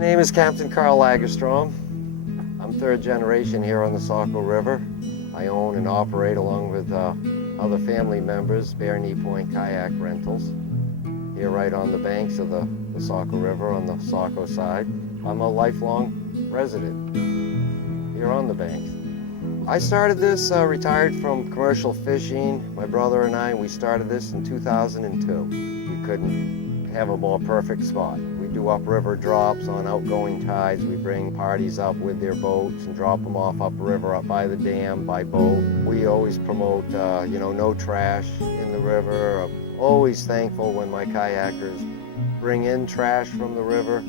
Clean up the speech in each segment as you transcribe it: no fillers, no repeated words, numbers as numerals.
My name is Captain Carl Lagerstrom. I'm third generation here on the Saco River. I own and operate, along with other family members, BareKneeKayak Rentals, here right on the banks of the Saco River on the Saco side. I'm a lifelong resident here on the banks. I started this, retired from commercial fishing. My brother and I, we started this in 2002. We couldn't have a more perfect spot. We do upriver drops on outgoing tides. We bring parties up with their boats and drop them off upriver, up by the dam, by boat. We always promote, no trash in the river. I'm always thankful when my kayakers bring in trash from the river.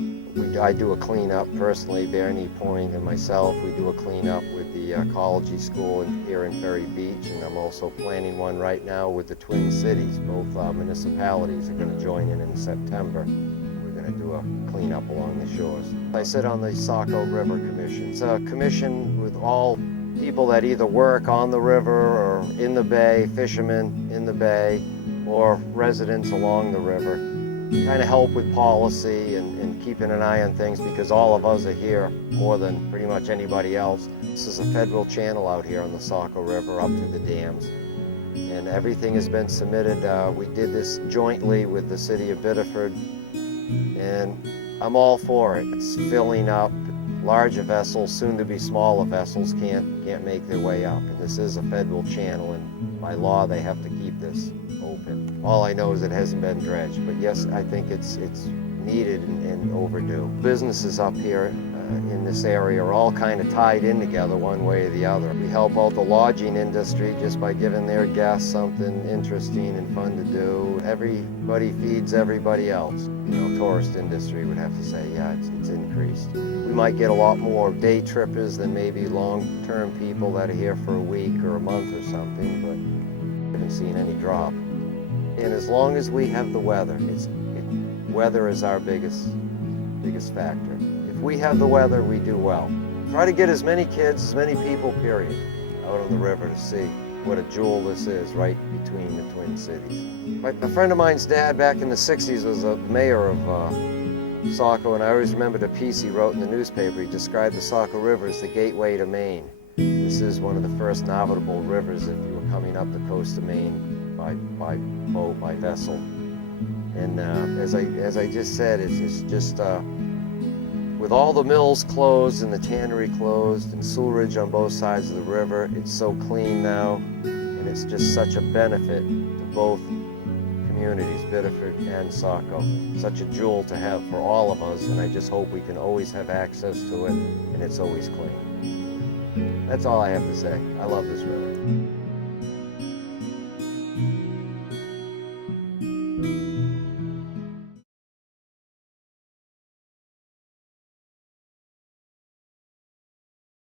I do a cleanup personally, Bare Knee Point and myself. We do a cleanup with the ecology school here in Ferry Beach, and I'm also planning one right now with the Twin Cities. Both municipalities are going to join in September. We're going to do a cleanup along the shores. I sit on the Saco River Commission. It's a commission with all people that either work on the river or in the bay, fishermen in the bay, or residents along the river. Kind of help with policy and keeping an eye on things, because all of us are here more than pretty much anybody else. This is a federal channel out here on the Saco River up to the dams, and everything has been submitted. We did this jointly with the city of Biddeford, and I'm all for it. It's filling up. Larger vessels, soon to be smaller vessels, can't make their way up, and this is a federal channel, and by law they have to keep this open. All I know is it hasn't been dredged, but yes, I think it's needed and overdue. Businesses up here in this area are all kind of tied in together one way or the other. We help out the lodging industry just by giving their guests something interesting and fun to do. Everybody feeds everybody else. Tourist industry would have to say, yeah, it's increased. We might get a lot more day trippers than maybe long-term people that are here for a week or a month or something, but I haven't seen any drop. And as long as we have the weather, weather is our biggest factor. If we have the weather, we do well. Try to get as many kids, as many people, period, out on the river to see what a jewel this is right between the Twin Cities. A friend of mine's dad back in the 60s was a mayor of Saco, and I always remember the piece he wrote in the newspaper. He described the Saco River as the gateway to Maine. This is one of the first navigable rivers if you were coming up the coast of Maine by boat, by vessel. And as I just said, it's just with all the mills closed and the tannery closed and sewerage on both sides of the river, it's so clean now, and it's just such a benefit to both communities, Biddeford and Saco. Such a jewel to have for all of us, and I just hope we can always have access to it, and it's always clean. That's all I have to say. I love this river.